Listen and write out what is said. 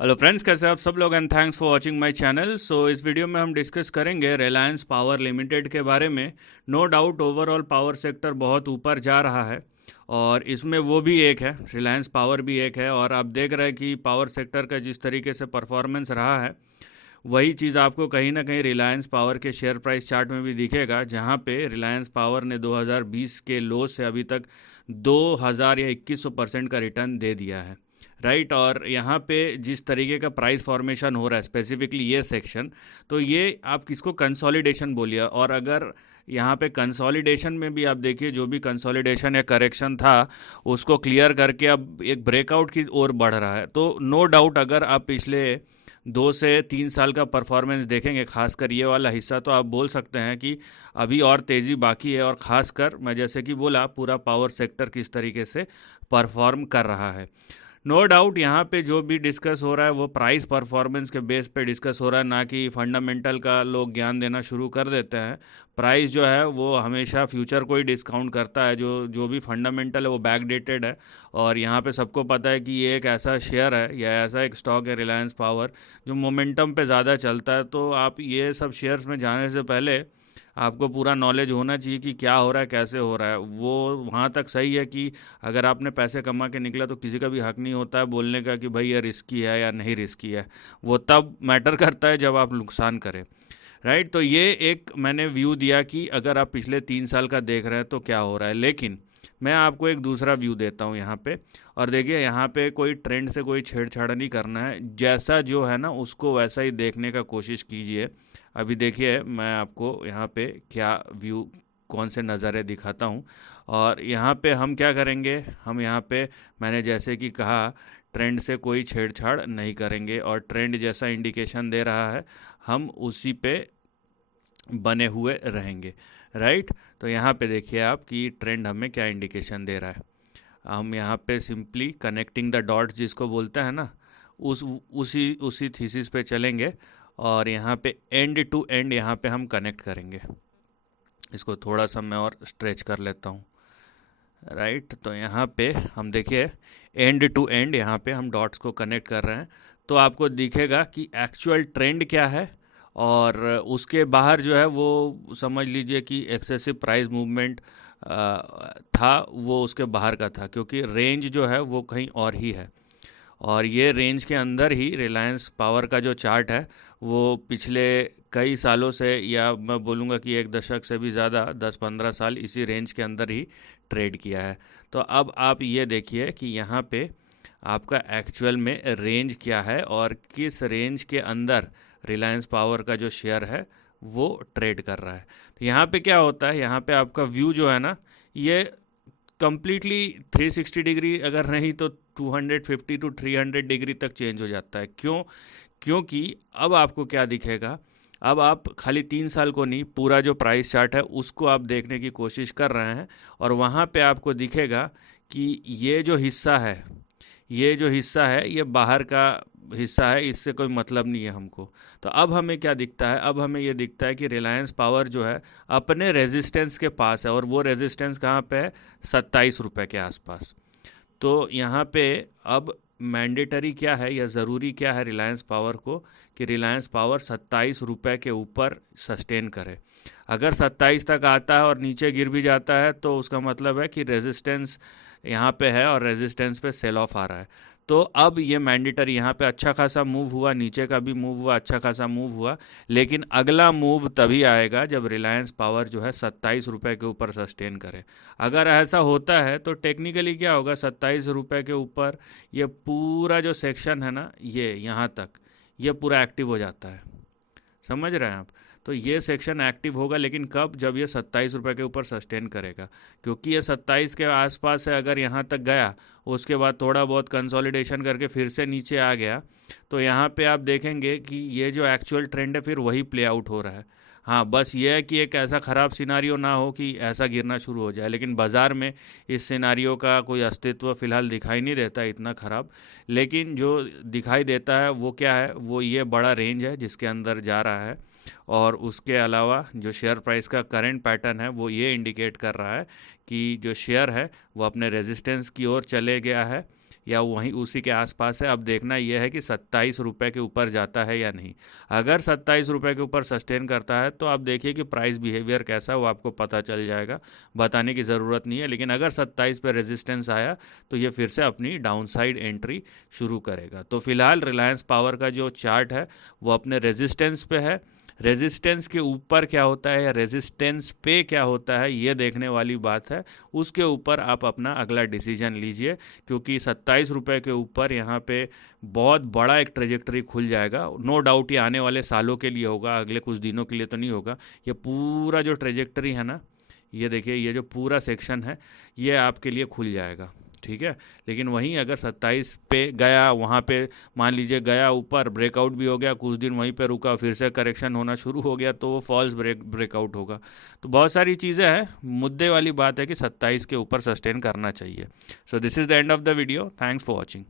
Hello friends, कैसे आप सब लोग? And thanks for watching my channel. So इस वीडियो में हम डिस्कस करेंगे रिलायंस पावर लिमिटेड के बारे में। No doubt overall power sector बहुत ऊपर जा रहा है और इसमें वो भी एक है, रिलायंस पावर भी एक है। और आप देख रहे हैं कि पावर सेक्टर का जिस तरीके से परफॉर्मेंस रहा है, वही चीज़ आपको कहीं ना कहीं रिलायंस पावर के शेयर प्राइस चार्ट में भी दिखेगा, जहाँ पे रिलायंस पावर ने 2020 के लो से अभी तक 2000 या 2100% का रिटर्न दे दिया है। राइट। और यहाँ पे जिस तरीके का प्राइस फॉर्मेशन हो रहा है, स्पेसिफिकली ये सेक्शन, तो ये आप किसको कंसोलिडेशन बोलिए। और अगर यहाँ पे कंसोलिडेशन में भी आप देखिए, जो भी कंसोलिडेशन या करेक्शन था उसको क्लियर करके अब एक ब्रेकआउट की ओर बढ़ रहा है। तो नो डाउट अगर आप पिछले 2 से 3 साल का परफॉर्मेंस देखेंगे, खासकर ये वाला हिस्सा, तो आप बोल सकते हैं कि अभी और तेज़ी बाकी है। और ख़ासकर मैं जैसे कि बोला, पूरा पावर सेक्टर किस तरीके से परफॉर्म कर रहा है। नो डाउट यहाँ पे जो भी डिस्कस हो रहा है वो प्राइस परफॉर्मेंस के बेस पे डिस्कस हो रहा है, ना कि फंडामेंटल का लोग ज्ञान देना शुरू कर देते हैं। प्राइस जो है वो हमेशा फ्यूचर को ही डिस्काउंट करता है। जो जो भी फंडामेंटल है वो बैकडेटेड है। और यहाँ पे सबको पता है कि ये एक ऐसा शेयर है या ऐसा एक स्टॉक है, रिलायंस पावर, जो मोमेंटम पे ज़्यादा चलता है। तो आप ये सब शेयर्स में जाने से पहले आपको पूरा नॉलेज होना चाहिए कि क्या हो रहा है, कैसे हो रहा है। वो वहाँ तक सही है कि अगर आपने पैसे कमा के निकला तो किसी का भी हक नहीं होता है बोलने का कि भाई ये रिस्की है या नहीं रिस्की है। वो तब मैटर करता है जब आप नुकसान करें। राइट। तो ये एक मैंने व्यू दिया कि अगर आप पिछले 3 साल का देख रहे हैं तो क्या हो रहा है। लेकिन मैं आपको एक दूसरा व्यू देता हूँ यहाँ पे। और देखिए, यहाँ पे कोई ट्रेंड से कोई छेड़छाड़ नहीं करना है, जैसा जो है ना उसको वैसा ही देखने का कोशिश कीजिए। अभी देखिए, मैं आपको यहाँ पे क्या व्यू, कौन से नज़ारे दिखाता हूँ। और यहाँ पे हम क्या करेंगे, हम यहाँ पे मैंने जैसे कि कहा, ट्रेंड से कोई छेड़छाड़ नहीं करेंगे और ट्रेंड जैसा इंडिकेशन दे रहा है हम उसी पे बने हुए रहेंगे। राइट। तो यहाँ पे देखिए आप कि ट्रेंड हमें क्या इंडिकेशन दे रहा है। हम यहाँ पे सिंपली कनेक्टिंग द डॉट्स जिसको बोलते हैं ना, उसी उसी थीसिस पे चलेंगे। और यहाँ पे एंड टू एंड यहाँ पे हम कनेक्ट करेंगे। इसको थोड़ा सा मैं और स्ट्रेच कर लेता हूँ। राइट। तो यहाँ पे हम देखिए एंड टू एंड यहाँ पे हम डॉट्स को कनेक्ट कर रहे हैं। तो आपको दिखेगा कि एक्चुअल ट्रेंड क्या है और उसके बाहर जो है वो समझ लीजिए कि एक्सेसिव प्राइस मूवमेंट था, वो उसके बाहर का था, क्योंकि रेंज जो है वो कहीं और ही है। और ये रेंज के अंदर ही रिलायंस पावर का जो चार्ट है वो पिछले कई सालों से, या मैं बोलूँगा कि 1 दशक से भी ज़्यादा, 10-15 साल इसी रेंज के अंदर ही ट्रेड किया है। तो अब आप ये देखिए कि यहाँ पे आपका एक्चुअल में रेंज क्या है और किस रेंज के अंदर रिलायंस पावर का जो शेयर है वो ट्रेड कर रहा है। तो यहाँ पे क्या होता है, यहाँ पे आपका व्यू जो है ना, ये कम्प्लीटली 360 डिग्री अगर नहीं तो 250 टू 300 डिग्री तक चेंज हो जाता है। क्यों? क्योंकि अब आपको क्या दिखेगा, अब आप खाली 3 साल को नहीं, पूरा जो प्राइस चार्ट है उसको आप देखने की कोशिश कर रहे हैं। और वहाँ पे आपको दिखेगा कि ये जो हिस्सा है, ये जो हिस्सा है ये बाहर का हिस्सा है, इससे कोई मतलब नहीं है हमको। तो अब हमें क्या दिखता है, अब हमें ये दिखता है कि रिलायंस पावर जो है अपने रेजिस्टेंस के पास है। और वो रेजिस्टेंस कहाँ पे है? 27 रुपये के आसपास। तो यहाँ पे अब मैंडेटरी क्या है या ज़रूरी क्या है रिलायंस पावर को, कि रिलायंस पावर 27 रुपये के ऊपर सस्टेन करे। अगर 27 तक आता है और नीचे गिर भी जाता है तो उसका मतलब है कि रेजिस्टेंस यहाँ पे है और रेजिस्टेंस पे सेल ऑफ आ रहा है। तो अब ये मैंडेटरी, यहाँ पे अच्छा खासा मूव हुआ, नीचे का भी मूव हुआ, अच्छा खासा मूव हुआ। लेकिन अगला मूव तभी आएगा जब रिलायंस पावर जो है 27 रुपये के ऊपर सस्टेन करे। अगर ऐसा होता है तो टेक्निकली क्या होगा, 27 रुपये के ऊपर ये पूरा जो सेक्शन है ना, ये यहाँ तक, ये पूरा एक्टिव हो जाता है। समझ रहे हैं आप? तो ये सेक्शन एक्टिव होगा, लेकिन कब? जब ये 27 रुपये के ऊपर सस्टेन करेगा। क्योंकि ये 27 के आसपास है, अगर यहाँ तक गया, उसके बाद थोड़ा बहुत कंसोलिडेशन करके फिर से नीचे आ गया, तो यहाँ पे आप देखेंगे कि ये जो एक्चुअल ट्रेंड है फिर वही प्ले आउट हो रहा है। हाँ, बस ये है कि एक ऐसा ख़राब सिनारियो ना हो कि ऐसा गिरना शुरू हो जाए, लेकिन बाज़ार में इस सिनारियो का कोई अस्तित्व फ़िलहाल दिखाई नहीं देता इतना ख़राब। लेकिन जो दिखाई देता है वो क्या है, वो ये बड़ा रेंज है जिसके अंदर जा रहा है। और उसके अलावा जो शेयर प्राइस का करंट पैटर्न है वो ये इंडिकेट कर रहा है कि जो शेयर है वो अपने रेजिस्टेंस की ओर चले गया है, या वहीं उसी के आसपास है। अब देखना यह है कि 27 रुपये के ऊपर जाता है या नहीं। अगर 27 रुपये के ऊपर सस्टेन करता है तो आप देखिए कि प्राइस बिहेवियर कैसा है वो आपको पता चल जाएगा, बताने की ज़रूरत नहीं है। लेकिन अगर 27 पे रेजिस्टेंस आया तो ये फिर से अपनी डाउनसाइड एंट्री शुरू करेगा। तो फिलहाल रिलायंस पावर का जो चार्ट है वो अपने रेजिस्टेंस पे है। रेजिस्टेंस के ऊपर क्या होता है या रेजिस्टेंस पे क्या होता है ये देखने वाली बात है। उसके ऊपर आप अपना अगला डिसीजन लीजिए, क्योंकि 27 रुपये के ऊपर यहाँ पे बहुत बड़ा एक ट्रेजेक्टरी खुल जाएगा। नो डाउट ये आने वाले सालों के लिए होगा, अगले कुछ दिनों के लिए तो नहीं होगा। ये पूरा जो ट्रेजेक्टरी है ना, ये देखिए, ये जो पूरा सेक्शन है ये आपके लिए खुल जाएगा, ठीक है। लेकिन वहीं अगर 27 पे गया, वहाँ पे मान लीजिए गया ऊपर, ब्रेकआउट भी हो गया, कुछ दिन वहीं पे रुका, फिर से करेक्शन होना शुरू हो गया, तो वो फॉल्स ब्रेकआउट होगा। तो बहुत सारी चीज़ें हैं, मुद्दे वाली बात है कि 27 के ऊपर सस्टेन करना चाहिए। So this is the end of the video. Thanks for watching.